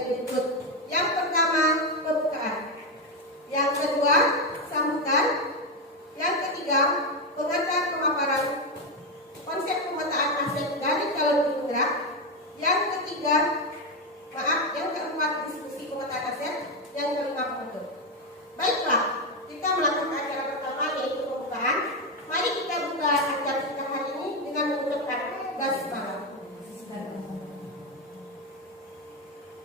sebagai berikut. Yang pertama, pembukaan. Yang kedua, sambutan. Yang ketiga, pengantar pemaparan konsep pemetaan aset dari calon penggerak. Yang keempat, diskusi pemetaan aset. Yang kelima, penutup. Baiklah, kita melakukan acara pertama yaitu pembukaan. Mari kita buka acara kita hari ini dengan mengucapkan basmalah.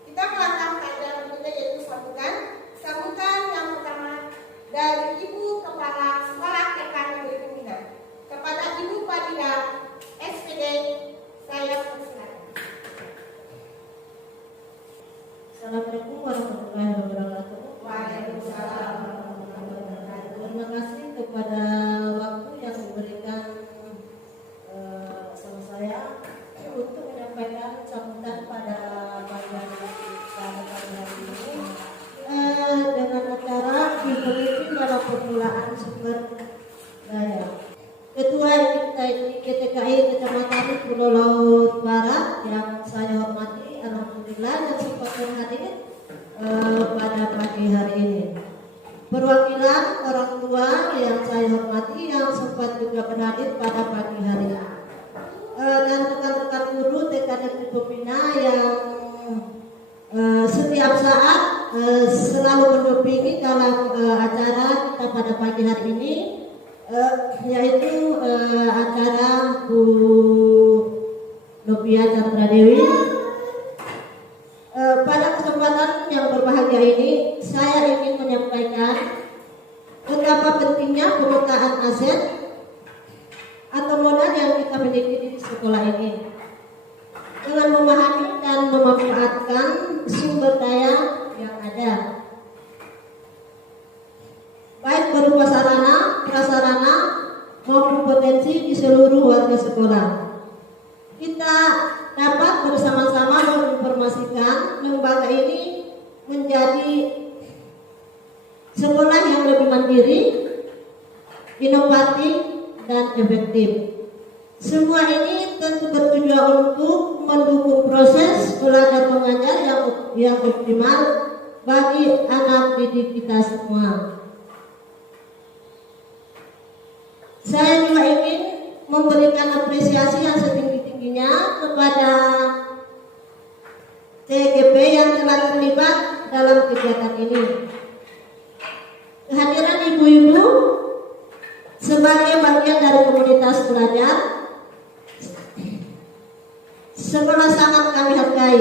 Kita melangkah ke acara berikutnya yaitu sambutan. Sambutan yang pertama dari Ibu Kepala Sekolah TK Negeri Pembina. Kepada Ibu Farida SPD, saya persilakan. Assalamualaikum warahmatullahi wabarakatuh. Waalaikumsalam warahmatullahi wabarakatuh. Terima kasih kepada waktu yang diberikan sama saya untuk menyampaikan sambutan pada pagi hari ini dengan acara dipimpin dalam permulaan sumber daya. Ketua IKTKI Kecamatan Pulau Laut Barat yang saya hormati, alhamdulillah yang sempat hadir pada pagi hari ini. Perwakilan orang tua yang saya hormati yang sempat juga berhadir pada pagi hari ini. Dan rekan-rekan guru TK Negeri Pembina yang setiap saat selalu mendampingi dalam acara kita pada pagi hari ini, yaitu acara Bu Novia Chandra Dewi. Pada kesempatan yang berbahagia ini, saya ingin menyampaikan betapa pentingnya pemetaan aset atau modal yang kita miliki di sekolah ini. Dengan memahami dan memanfaatkan sumber daya yang ada, baik berupa sarana, prasarana, maupun potensi di seluruh warga sekolah. Kita dapat bersama-sama menginformasikan lembaga ini menjadi sekolah yang lebih mandiri, inovatif, dan efektif. Semua ini tentu bertujuan untuk mendukung proses belajar mengajar yang optimal bagi anak didik kita semua. Saya juga ingin memberikan apresiasi yang setinggi-tingginya kepada TGP yang telah terlibat dalam kegiatan ini. Kehadiran ibu-ibu sebagai bagian dari komunitas belajar sekolah sangat kami hargai,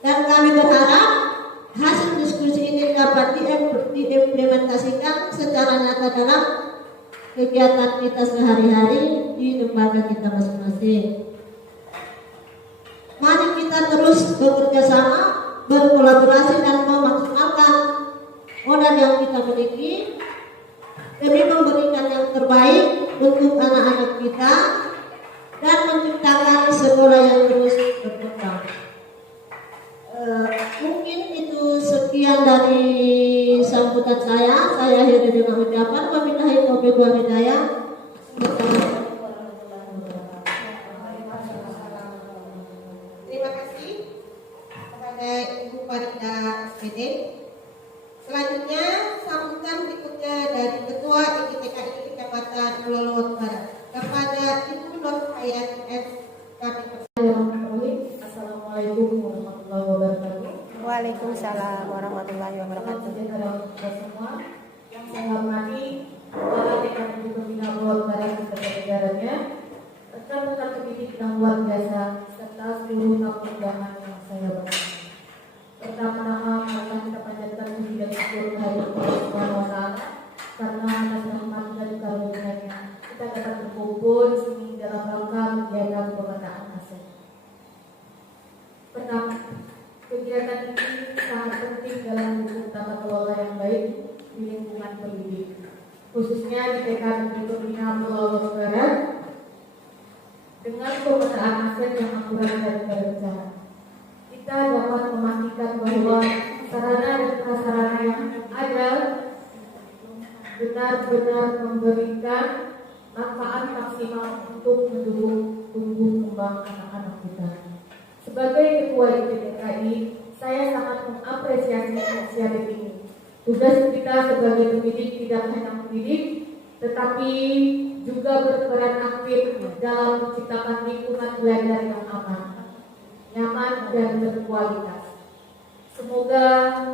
dan kami berharap hasil diskusi ini dapat diimplementasikan secara nyata dalam kegiatan kita sehari-hari di lembaga kita masing-masing. Mari kita terus bekerja sama, berkolaborasi, dan memaksimalkan modal yang kita miliki demi memberikan yang terbaik untuk anak-anak kita dan menciptakan sekolah yang terus berkembang. Mungkin itu sekian dari sambutan saya. Saya akhiri dengan ucapan wabillahi taufiq wal hidayah. Terima kasih kepada Ibu Farida SPD. Selanjutnya sambutan berikutnya dari Ketua IKTKI Kecamatan Pulau Laut Barat kepada Ibu Nur Hayati S. Assalamualaikum warahmatullahi wabarakatuh. Waalaikumsalam warahmatullahi wabarakatuh. Kita semua yang saya hormati, Kepala TK Negeri Pembina Pulau Laut Barat beserta jajarannya, rekan-rekan pendidik yang luar biasa, serta seluruh tamu undangan yang saya hormati. Pertama-tama, marilah kita panjatkan puji dan syukur kehadirat Allah Subhanahu wa Ta'ala, karena atas rahmat dan karunia-Nya kita dapat berkumpul di sini dalam rangka kegiatan pemetaan aset. Pertama, kegiatan ini sangat penting dalam mendukung tata kelola yang baik di lingkungan pendidik, khususnya di TK Negeri Pembina Pulau Laut Barat, dengan pemetaan aset yang akurat dan terencana. Kita dapat memastikan bahwa sarana dan prasarana yang ada benar-benar memberikan manfaat maksimal untuk mendukung tumbuh kembang anak-anak kita. Sebagai Ketua IKTKI, Saya sangat mengapresiasi inisiatif ini. Tugas kita sebagai pendidik tidak hanya mendidik, tetapi juga berperan aktif dalam menciptakan lingkungan belajar yang aman, nyaman, dan berkualitas. Semoga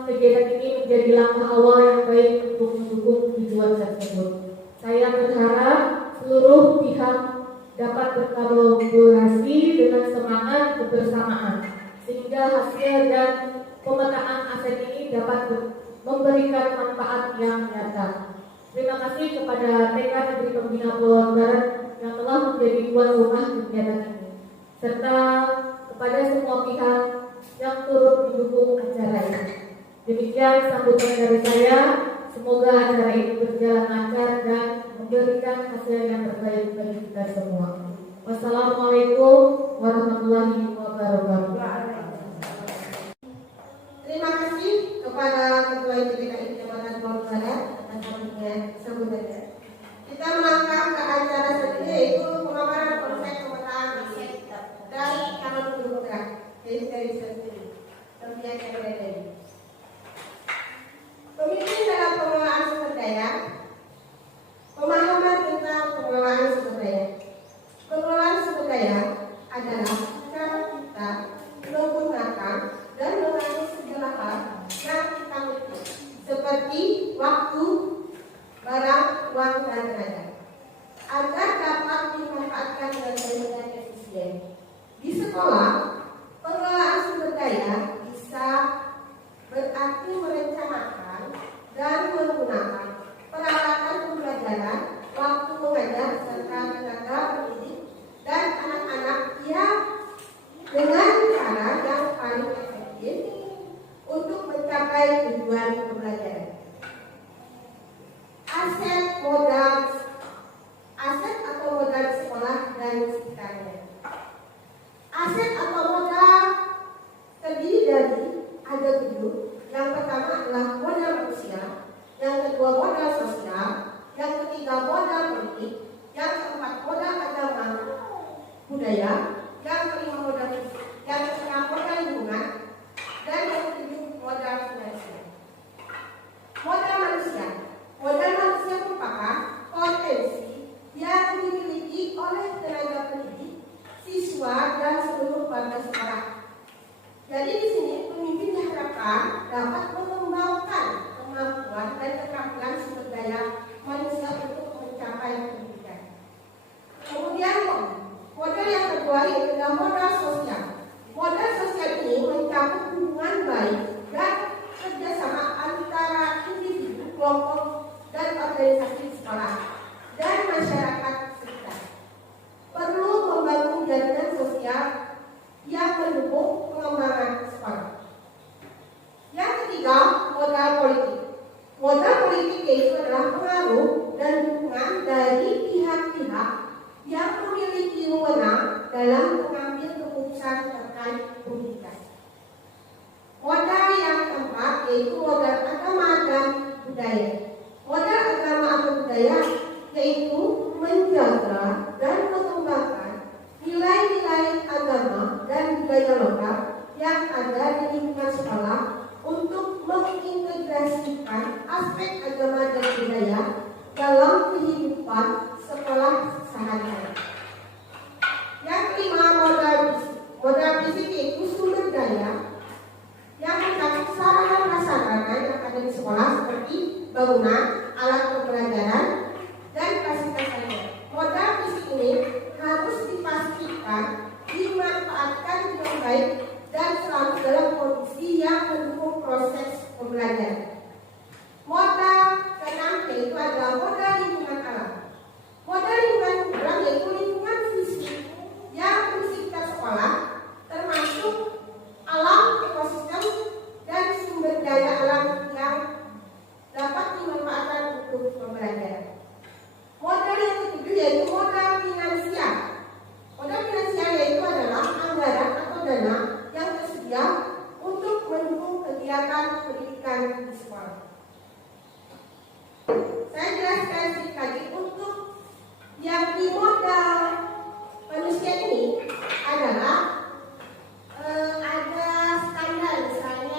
kegiatan ini menjadi langkah awal yang baik untuk mendukung tujuan tersebut. Saya berharap seluruh pihak dapat berkolaborasi dengan semangat kebersamaan, sehingga hasil dan pemetaan aset ini dapat memberikan manfaat yang nyata. Terima kasih kepada TK Negeri Pembina Pulau Barat yang telah menjadi tuan rumah kegiatan ini, serta kepada semua pihak yang turut mendukung acara ini. Demikian sambutan dari saya. Semoga acara ini berjalan lancar dan memberikan hasil yang terbaik bagi kita semua. Wassalamualaikum warahmatullahi wabarakatuh. Terima kasih kepada Ketua DPKI Kecamatan Pulau Barat atas sambutannya. Kita melangkah ke acara selanjutnya, yaitu pemaparan konsep pemetaan aset dari calon pemuda, yaitu dari Pembiayaan KPDN. Pemimpin dalam pengelolaan sumber daya, pemahaman tentang pengelolaan sumber daya. Pengelolaan sumber daya adalah cara kita menggunakan dan mengatur segala hal yang kita miliki, seperti waktu, barang, uang, dan tenaga, agar dapat dimanfaatkan dengan baik dan efisien. Di sekolah, pengelolaan sumber daya bisa berarti merencanakan dan menggunakan peralatan pembelajaran, waktu mengajar, serta tenaga pendidik dan anak-anak yang dengan cara yang paling efektif untuk mencapai tujuan pembelajaran. Aset atau modal sekolah dan sekitarnya. Aset atau modal terdiri dari ada 7. Yang pertama adalah modal manusia, yang kedua modal sosial, yang ketiga modal politik, yang keempat modal agama budaya, yang kelima modal fisik, yang keenam modal lingkungan, dan yang ketujuh modal finansial. Modal manusia merupakan potensi yang dimiliki oleh tenaga pendidik, siswa, dan seluruh warga sekolah. Jadi di sini pemimpin diharapkan dapat mengembangkan kemampuan dan keterampilan sumber daya manusia untuk mencapai pendidikan. Kemudian modal yang kedua yaitu modal sosial. Modal sosial ini mencakup hubungan baik dan kerjasama antara individu, kelompok, dan organisasi sekolah dan masyarakat sekitar. Perlu membangun jaringan sosial yang mendukung pengembangan sekolah. Yang ketiga, modal politik. Modal politik yaitu adalah pengaruh dan dukungan dari pihak-pihak yang memiliki wewenang dalam mengambil keputusan terkait pendidikan. Modal yang keempat yaitu modal agama dan budaya. Modal agama atau budaya yaitu menjaga dan mengembangkan nilai-nilai agama dan budaya lokal yang ada di lingkungan sekolah untuk mengintegrasikan aspek agama dan budaya dalam kehidupan sekolah sehari-hari. Yang kelima, modal fisik. Modal fisik yaitu sumber daya yang mencakup sarana prasarana yang ada di sekolah seperti bangunan, alat pembelajaran, dan fasilitas lainnya. Modal fisik ini harus dipastikan dimanfaatkan dengan baik dan selalu dalam kondisi yang mendukung proses pembelajaran. Modal keenam yaitu adalah modal lingkungan alam. Modal lingkungan alam yaitu lingkungan fisik yang berisi sekolah, termasuk alam, ekosistem, dan sumber daya alam yang dapat dimanfaatkan untuk pembelajaran. Modal yang ketujuh yaitu modal finansial. Modal finansial yaitu adalah anggaran atau dana yang tersedia untuk mendukung kegiatan pendidikan di sekolah. Saya jelaskan sedikit lagi untuk yang di modal manusia ini adalah ada standar, misalnya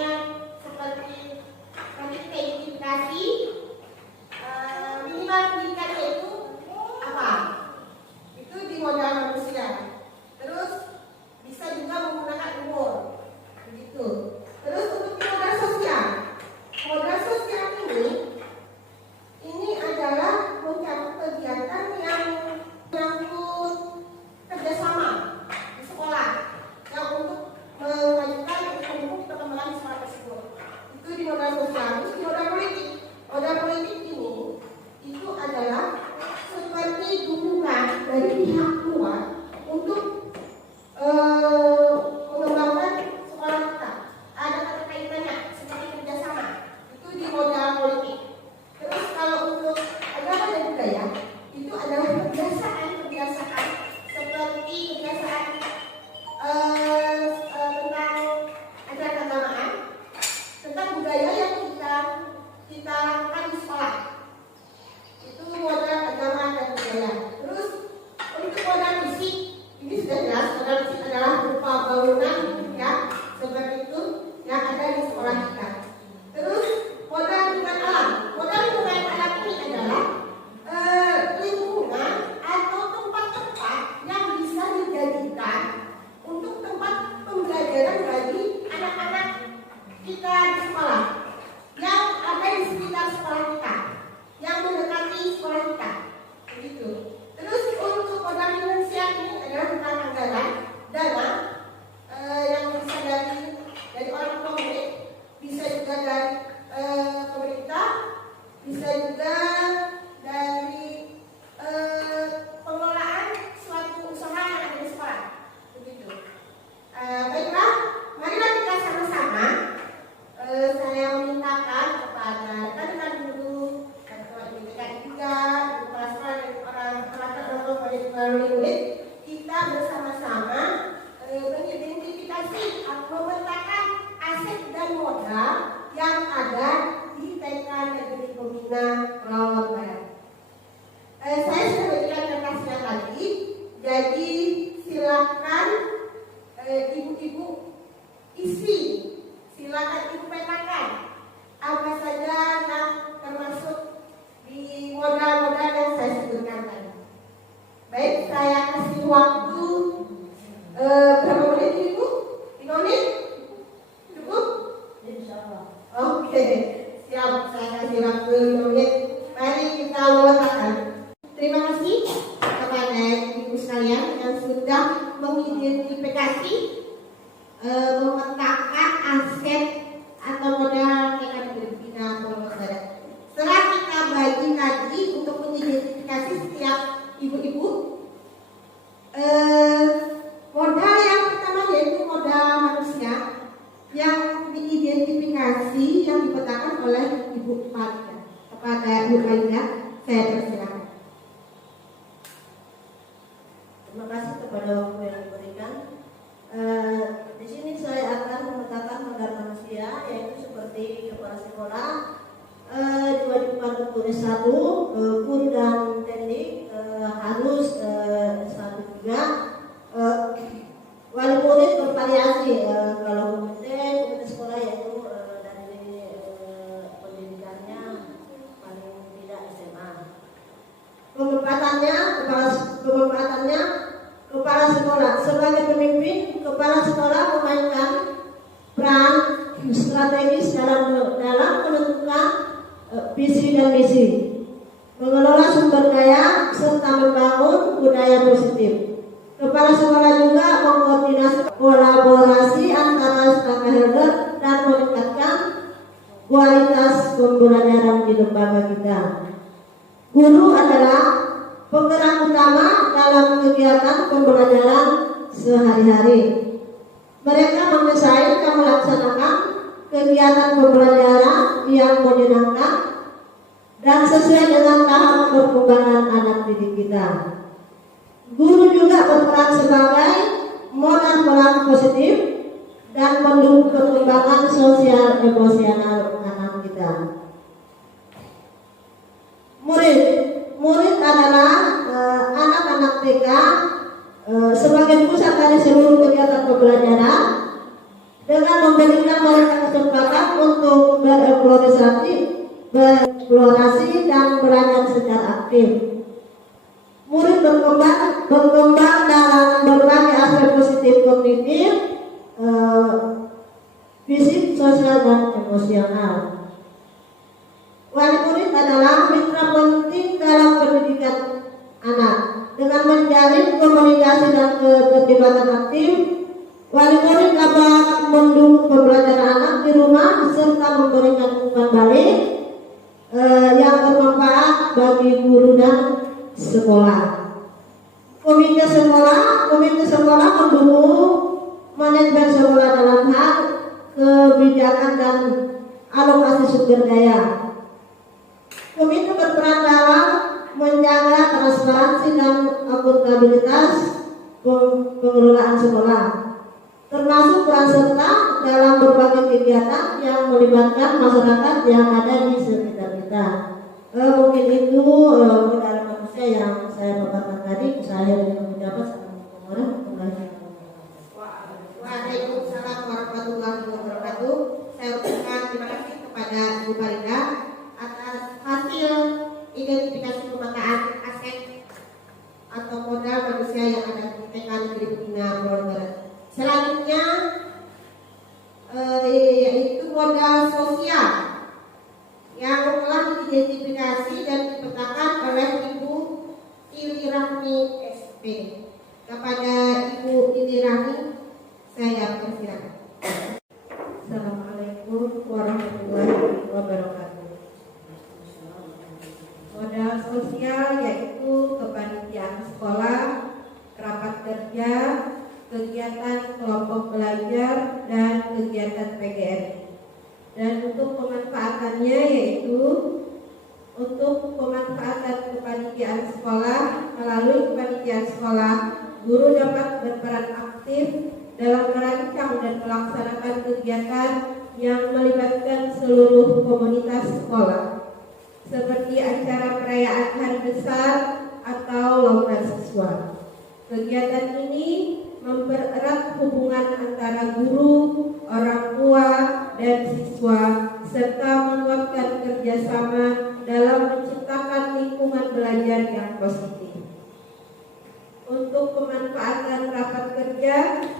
kita di sekolah, yang ada di sekitar sekolah kita, yang mendekati sekolah kita, begitu. Terus untuk modal finansial ini adalah tentang anggaran dana yang bisa dari orang tua murid, bisa juga dari pemerintah, bisa juga dari pengelolaan suatu usaha yang ada di sekolah, begitu. Baiklah, marilah kita sama-sama. Saya memintakan kepada rekan-rekan guru, ketua IPK juga, kepala sekolah dan orang murid, kita bersama-sama mengidentifikasi atau memetakan aset dan modal yang ada di TK Negeri Pembina Pelawat Barat. Saya sudah berikan kertasnya tadi, jadi silakan ibu-ibu isi, silakan ibu petakan apa saja yang termasuk di modal-modal yang saya sebutkan tadi. Baik, saya kasih waktu berapa menit ibu? 5 menit? Cukup? Insyaallah. Oke, siap, saya kasih waktu 5 menit. Mari kita memetakan. Terima kasih kepada ibu sekalian yang sudah mengidentifikasi, memetakan aset atau modal TK Negeri Pembina Pelawat Barat. Setelah kita bagi tadi untuk mengidentifikasi setiap ibu-ibu, modal yang pertama yaitu modal manusia yang diidentifikasi, yang dipetakan oleh Ibu Farida. Kepada Ibu Farida, saya persilakan. Terima kasih kepada waktu yang diberikan. Di sini saya akan memetakan modal manusia, yaitu seperti kepala sekolah, diwajibkan untuk S1, guru dan teknik harus S1 juga. Wali murid bervariasi, kalau komite sekolah yaitu dari pendidikannya paling tidak SMA. Pemanfaatannya kepala sekolah sebagai pemimpin, kepala sekolah memainkan peran strategis dalam menentukan visi dan misi, mengelola sumber daya serta membangun budaya positif. Kepala sekolah juga mengkoordinasi kolaborasi antara stakeholder dan meningkatkan kualitas pembelajaran di lembaga kita. Guru adalah penggerak utama dalam kegiatan pembelajaran sehari-hari. Mereka menyesuaikan melaksanakan kegiatan pembelajaran yang menyenangkan dan sesuai dengan tahap perkembangan anak didik kita. Guru juga berperan sebagai modal peran positif dan mendukung perkembangan sosial emosional anak kita. Murid adalah anak-anak TK sebagai pusat dari seluruh kegiatan pembelajaran, dengan memberikan mereka kesempatan untuk bereksplorasi dan belajar secara aktif. Murid berkembang dalam berbagai aspek positif kognitif, fisik, sosial, dan emosional. Wali murid adalah mitra penting dalam pendidikan anak. Dengan menjalin komunikasi dan keterlibatan aktif, wali murid dapat mendukung pembelajaran anak di rumah serta memberikan umpan balik yang bermanfaat bagi guru dan sekolah. Komite sekolah mendukung manajemen sekolah dalam hal kebijakan dan alokasi sumber daya. Komite berperan dalam menjaga transparansi dan akuntabilitas pengelolaan sekolah, termasuk peran serta dalam berbagai kegiatan yang melibatkan masyarakat yang ada di sekitar kita. Mungkin itu modal manusia yang saya paparkan tadi. Saya dengan mengucapkan Assalamualaikum warahmatullahi wabarakatuh. Waalaikumsalam warahmatullahi wabarakatuh. Saya ucapkan terima kasih kepada Ibu Farida atas hasil identifikasi pemetaan aset atau modal manusia yang ada di TK Negeri Pembina Pelawat Barat. Selanjutnya yaitu Assalamualaikum warahmatullahi wabarakatuh. Modal sosial yaitu kepanitiaan sekolah, rapat kerja, kegiatan kelompok belajar, dan kegiatan PGRI. Dan untuk pemanfaatannya yaitu untuk pemanfaatan kepanitiaan sekolah. Melalui kepanitiaan sekolah, guru dapat berperan aktif dalam merancang dan melaksanakan kegiatan yang melibatkan seluruh komunitas sekolah, seperti acara perayaan hari besar atau lomba siswa. Kegiatan ini mempererat hubungan antara guru, orang tua, dan siswa, serta menguatkan kerjasama dalam menciptakan lingkungan belajar yang positif. Untuk pemanfaatan rapat kerja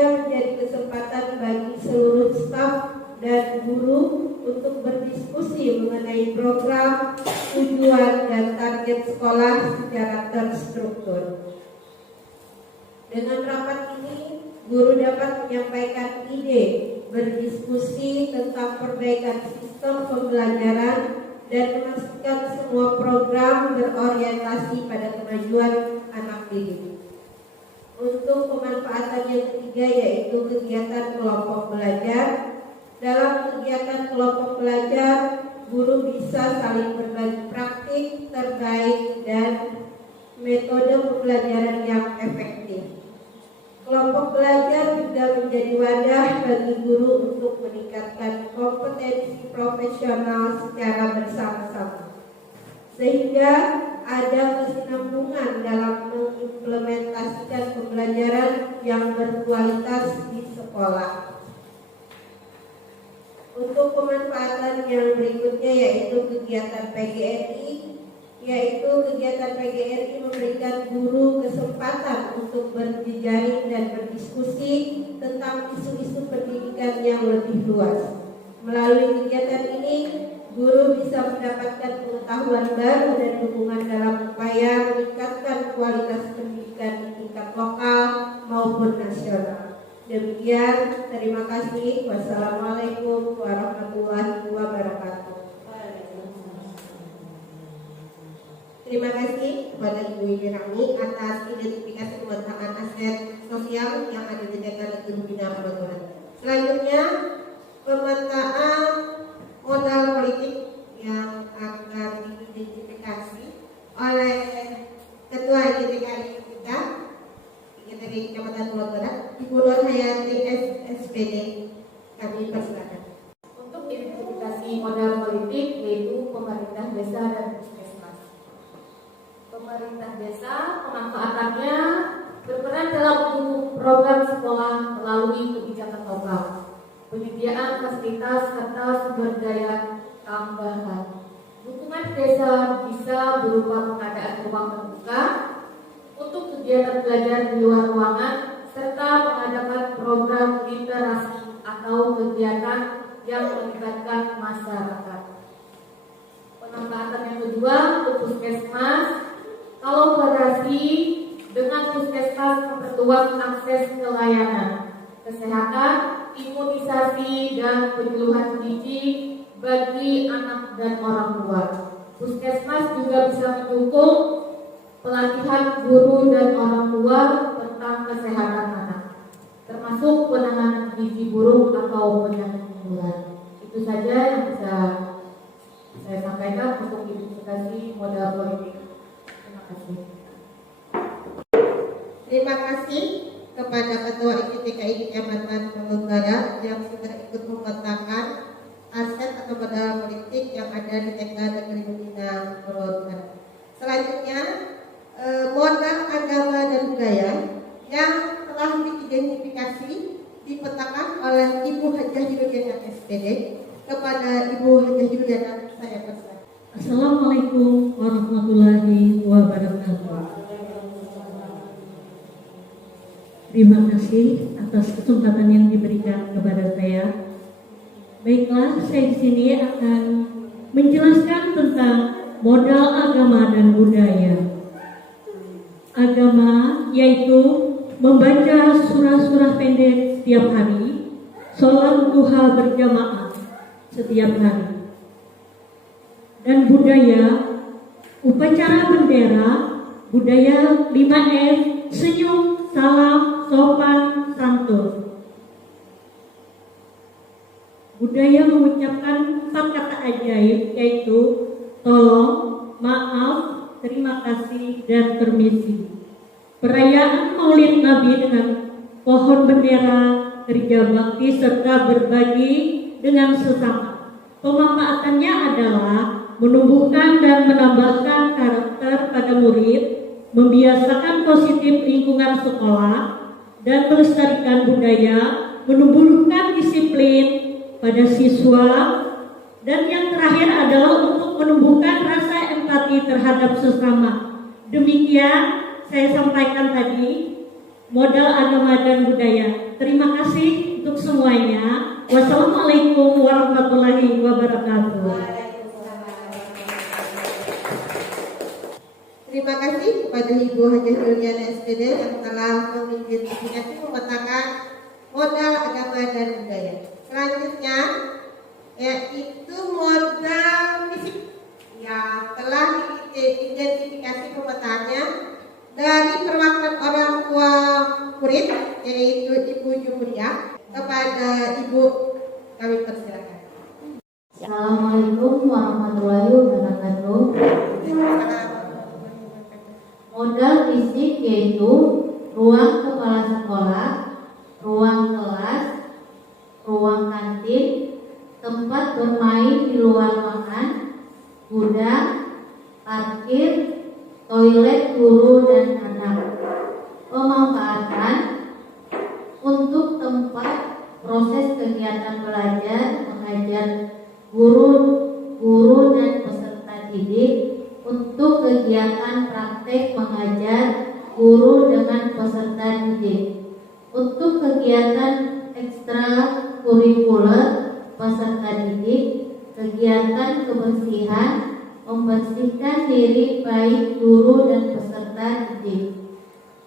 menjadi kesempatan bagi seluruh staf dan guru untuk berdiskusi mengenai program, tujuan, dan target sekolah secara terstruktur. Dengan rapat ini, guru dapat menyampaikan ide, berdiskusi tentang perbaikan sistem pembelajaran, dan memastikan semua program berorientasi pada kemajuan anak didik. Untuk pemanfaatan yang ketiga yaitu kegiatan kelompok belajar. Dalam kegiatan kelompok belajar, guru bisa saling berbagi praktik terbaik dan metode pembelajaran yang efektif. Kelompok belajar juga menjadi wadah bagi guru untuk meningkatkan kompetensi profesional secara bersama-sama, sehingga ada kesinambungan dalam mengimplementasikan pembelajaran yang berkualitas di sekolah. Untuk pemanfaatan yang berikutnya yaitu kegiatan PGRI, yaitu kegiatan PGRI memberikan guru kesempatan untuk berjejaring dan berdiskusi tentang isu-isu pendidikan yang lebih luas. Melalui kegiatan ini, guru bisa mendapatkan pengetahuan baru dan dukungan dalam upaya meningkatkan kualitas pendidikan di tingkat lokal maupun nasional. Demikian, terima kasih. Wassalamualaikum warahmatullahi wabarakatuh. Terima kasih kepada Ibu Wirami atas identifikasi pemetaan aset sosial yang ada di Desa Negeri Bina Perogonan. Selanjutnya, pemetaan modal politik yang akan diidentifikasi oleh Ketua IGTKI kita, IGTKI Kecamatan Pulau Barat, Ibu Nur Hayati SPD. Kami persilakan. Untuk identifikasi modal politik yaitu pemerintah desa dan puskesmas. Pemerintah desa pemanfaatannya berperan dalam mendukung program sekolah melalui kebijakan lokal, penyediaan fasilitas serta sumber daya tambahan. Dukungan desa bisa berupa pengadaan ruang terbuka untuk kegiatan belajar di luar ruangan serta mengadakan program literasi atau kegiatan yang melibatkan masyarakat. Pemanfaatan yang kedua untuk puskesmas, kolaborasi dengan puskesmas memperluas akses ke layanan kesehatan, imunisasi, dan penyuluhan gizi bagi anak dan orang tua. Puskesmas juga bisa mendukung pelatihan guru dan orang tua tentang kesehatan anak, termasuk penanganan gizi buruk atau penyakit menular. Itu saja yang bisa saya sampaikan untuk identifikasi modal politik. Terima kasih. Terima kasih kepada Ketua IGTKI Kecamatan Pulau Barat yang sudah ikut memetakan aset atau modal politik yang ada di TK Negeri Bina Pulau Barat. Selanjutnya, modal agama dan budaya yang telah diidentifikasi dipetakan oleh Ibu Hajah Juliana SPD. Kepada Ibu Hajah Juliana saya persilakan. Assalamualaikum warahmatullahi wabarakatuh. Terima kasih atas kesempatan yang diberikan kepada saya. Baiklah, saya di sini akan menjelaskan tentang modal agama dan budaya. Agama yaitu membaca surah-surah pendek setiap hari, sholat duha berjamaah setiap hari. Dan budaya upacara bendera, budaya 5S, senyum, salam, sopan, santun. Budaya mengucapkan 4 kata ajaib, yaitu tolong, maaf, terima kasih, dan permisi. Perayaan Maulid Nabi dengan pohon bendera, kerja bakti, serta berbagi dengan sesama. Pemanfaatannya adalah menumbuhkan dan menambahkan karakter pada murid, membiasakan positif lingkungan sekolah, dan melestarikan budaya, menumbuhkan disiplin pada siswa, dan yang terakhir adalah untuk menumbuhkan rasa empati terhadap sesama. Demikian saya sampaikan tadi modal agama dan budaya. Terima kasih untuk semuanya. Wassalamualaikum warahmatullahi wabarakatuh. Terima kasih kepada Ibu Hajah Juliana SPD yang telah mengidentifikasi memetakan modal agama dan budaya. Selanjutnya yaitu modal fisik yang telah diidentifikasi pemetaannya dari perwakilan orang tua murid, yaitu Ibu Jumuriah. Kepada Ibu kami persilakan. Assalamualaikum warahmatullahi wabarakatuh. Modal fisik yaitu ruang kepala sekolah, ruang kelas, ruang kantin, tempat bermain di luar ruangan, gudang, parkir, toilet guru dan anak. Pemanfaatan untuk tempat proses kegiatan belajar mengajar guru dan peserta didik, untuk kegiatan praktek mengajar guru dengan peserta didik, untuk kegiatan ekstrakurikuler peserta didik, kegiatan kebersihan, membersihkan diri baik guru dan peserta didik,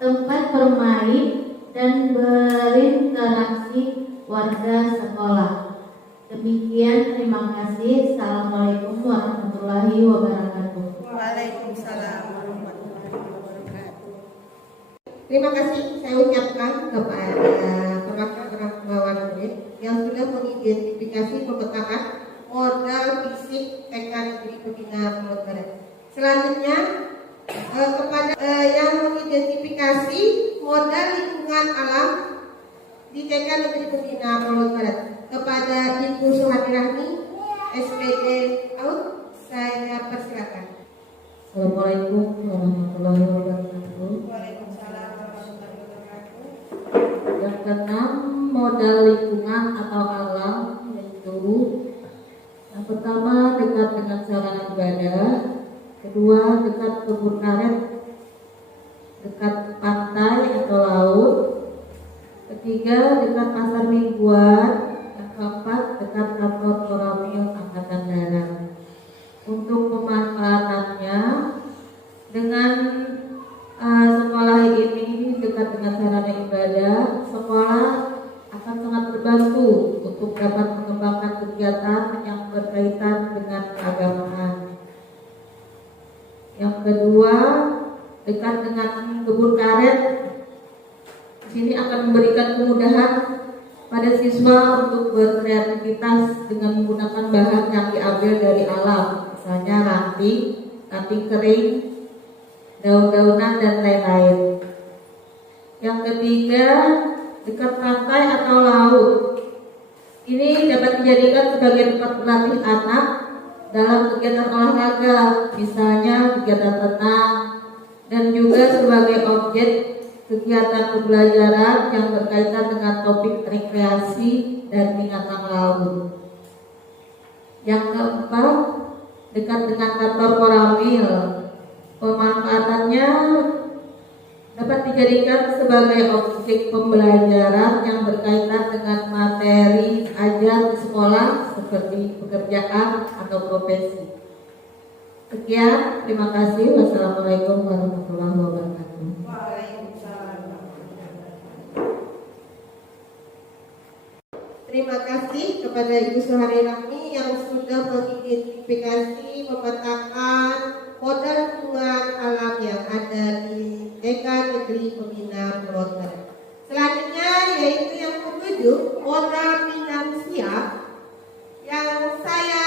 tempat bermain dan berinteraksi warga sekolah. Demikian, terima kasih. Assalamualaikum warahmatullahi wabarakatuh. Waalaikumsalam warahmatullahi wabarakatuh. Terima kasih saya ucapkan kepada perwakilan orang tua murid yang sudah mengidentifikasi pemetakan modal fisik TK Negeri Pembina Pulau Barat. Selanjutnya kepada yang mengidentifikasi modal lingkungan alam di TK Negeri Pembina Pulau Barat, kepada Ibu Suhadi Rahmi SPD AUD, saya persilakan. Assalamualaikum warahmatullahi wabarakatuh. Waalaikumsalam warahmatullahi wabarakatuh. Yang keenam, modal lingkungan atau alam, yaitu yang pertama dekat dengan sarana ibadah, kedua dekat kebun karet, dekat pantai atau laut, ketiga dekat pasar mingguan, yang keempat dekat kantor Koramil Angkatan Darat. Untuk pemanfaatannya, dengan sekolah ini dekat dengan sarana ibadah, sekolah akan sangat terbantu untuk dapat mengembangkan kegiatan yang berkaitan dengan keagamaan. Yang kedua, dekat dengan kebun karet, di sini akan memberikan kemudahan pada siswa untuk berkreativitas dengan menggunakan bahan yang diambil dari alam, misalnya ranting, ranting kering, daun-daunan dan lain-lain. Yang ketiga, dekat pantai atau laut. Ini dapat dijadikan sebagai tempat berlatih anak dalam kegiatan olahraga, misalnya kegiatan renang, dan juga sebagai objek kegiatan pembelajaran yang berkaitan dengan topik rekreasi dan binatang laut. Yang keempat, dekat dengan kantor Koramil. Pemanfaatannya dapat dijadikan sebagai objek pembelajaran yang berkaitan dengan materi ajar di sekolah seperti pekerjaan atau profesi. Sekian, terima kasih. Wassalamualaikum warahmatullahi wabarakatuh. Terima kasih kepada Ibu Suhari Rahmi yang sudah mengidentifikasi, memetakan modal lingkungan alam yang ada di TK Negeri Pembina Pulau Barat. Selanjutnya yaitu yang ketujuh, modal finansial yang saya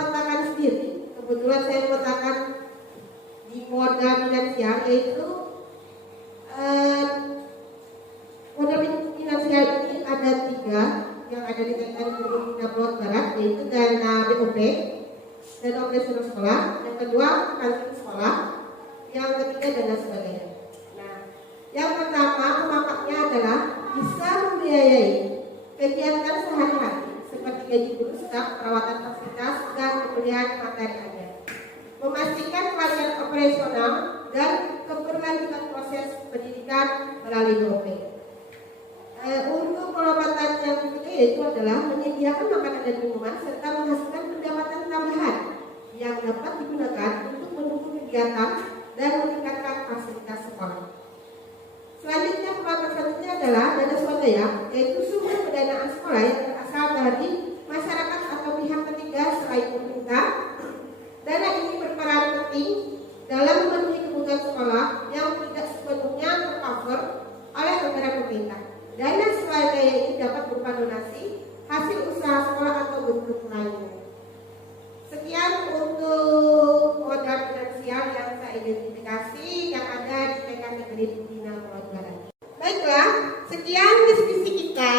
petakan sendiri. Kebetulan saya petakan di modal finansial yaitu modal finansial ini ada 3 yang ada di TK Negeri Pembina Pulau Barat, yaitu dana BOP, dana operasional sekolah, yang kedua kantin sekolah, yang ketiga dana sebagainya. Nah, yang pertama pemakaiannya adalah bisa membiayai kegiatan sehari-hari seperti gaji guru, staf, perawatan fasilitas, dan pembelian materi ajar, memastikan pelatihan operasional dan keberlanjutan proses pendidikan melalui BOP. Untuk pendapatan yang berikutnya yaitu adalah menyediakan makanan dan minuman serta menghasilkan pendapatan tambahan yang dapat digunakan untuk mendukung kegiatan dan meningkatkan fasilitas sekolah. Selanjutnya pendapatan selanjutnya adalah dana swadaya, yaitu sumber pendanaan sekolah yang berasal dari masyarakat atau pihak ketiga selain pemerintah. Dana ini berperan penting dalam memenuhi kebutuhan sekolah yang tidak sepenuhnya tercover oleh anggaran pemerintah. Dana swadaya ini dapat berupa donasi, hasil usaha sekolah atau bentuk lainnya. Sekian untuk modal finansial yang saya identifikasi yang ada di TK Negeri Pembina Pulau Barat. Baiklah, sekian diskusi kita.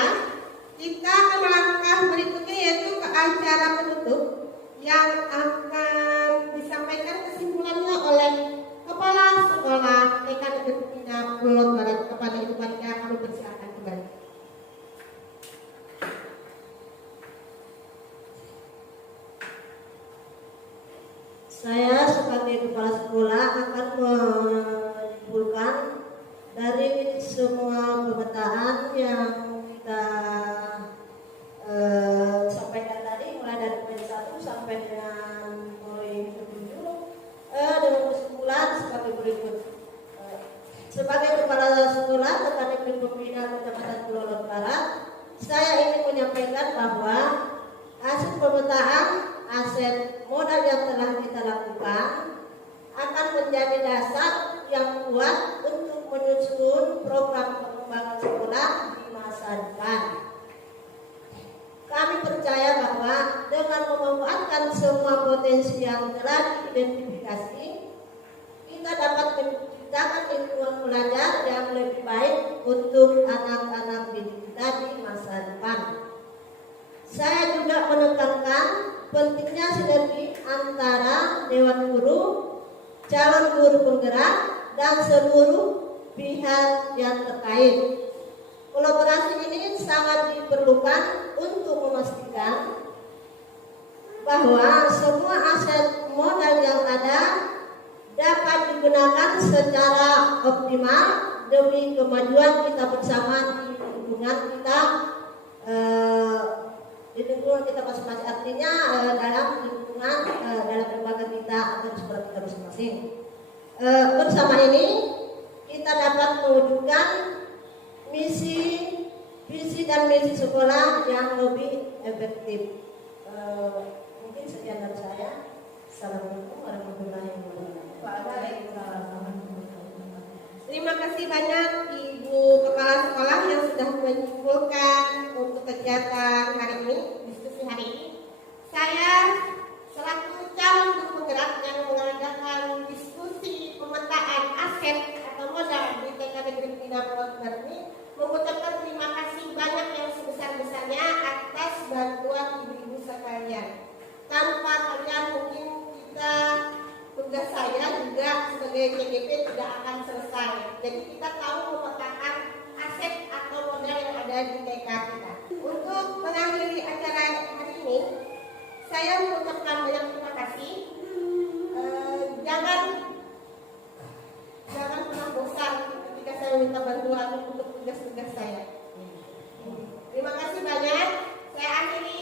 Kita akan melangkah berikutnya yaitu ke acara penutup yang akan disampaikan kesimpulannya oleh Kepala Sekolah TK Negeri Pembina Pulau Barat. Kepada Ibu Panitia kami persilakan kembali. Saya sebagai kepala sekolah akan menyimpulkan dari semua pemetaan yang kita sampaikan tadi, mulai dari poin 1 sampai dengan poin 7, dengan kesimpulan sebagai berikut. Sebagai kepala sekolah TK Negeri Pembina Kecamatan Pulau Barat, saya ingin menyampaikan bahwa hasil pemetaan aset modal yang telah kita lakukan akan menjadi dasar yang kuat untuk menyusun program pengembangan sekolah di masa depan. Kami percaya bahwa dengan memanfaatkan semua potensi yang telah diidentifikasi, kita dapat menciptakan lingkungan belajar yang lebih baik untuk anak-anak didik kita di masa depan. Saya juga menekankan pentingnya sinergi antara Dewan Guru, calon guru penggerak, dan seluruh pihak yang terkait. Kolaborasi ini sangat diperlukan untuk memastikan bahwa semua aset modal yang ada dapat digunakan secara optimal demi kemajuan kita bersama di lingkungan kita, masing-masing, artinya dalam lingkungan dalam lembaga kita atau di sekolah kita masing-masing. Bersama ini kita dapat mewujudkan visi dan misi sekolah yang lebih efektif. Mungkin sekian dari saya. Assalamualaikum warahmatullahi wabarakatuh. Terima kasih banyak Ibu Kepala Sekolah yang sudah menyimpulkan untuk kegiatan hari ini, diskusi hari ini. Saya selaku calon guru penggerak yang mengadakan diskusi pemetaan aset atau modal di TK Negeri Pembina Pulau Barat ini mengucapkan terima kasih banyak yang sebesar-besarnya atas bantuan ibu-ibu sekalian. Tanpa kalian mungkin tugas saya juga sebagai CGP tidak akan selesai. Jadi kita tahu memetakan aset atau modal yang ada di TK kita. Untuk mengakhiri acara hari ini, saya mengucapkan banyak terima kasih. Jangan pernah bosan ketika saya minta bantuan untuk tugas-tugas saya. Terima kasih banyak. Saya akhiri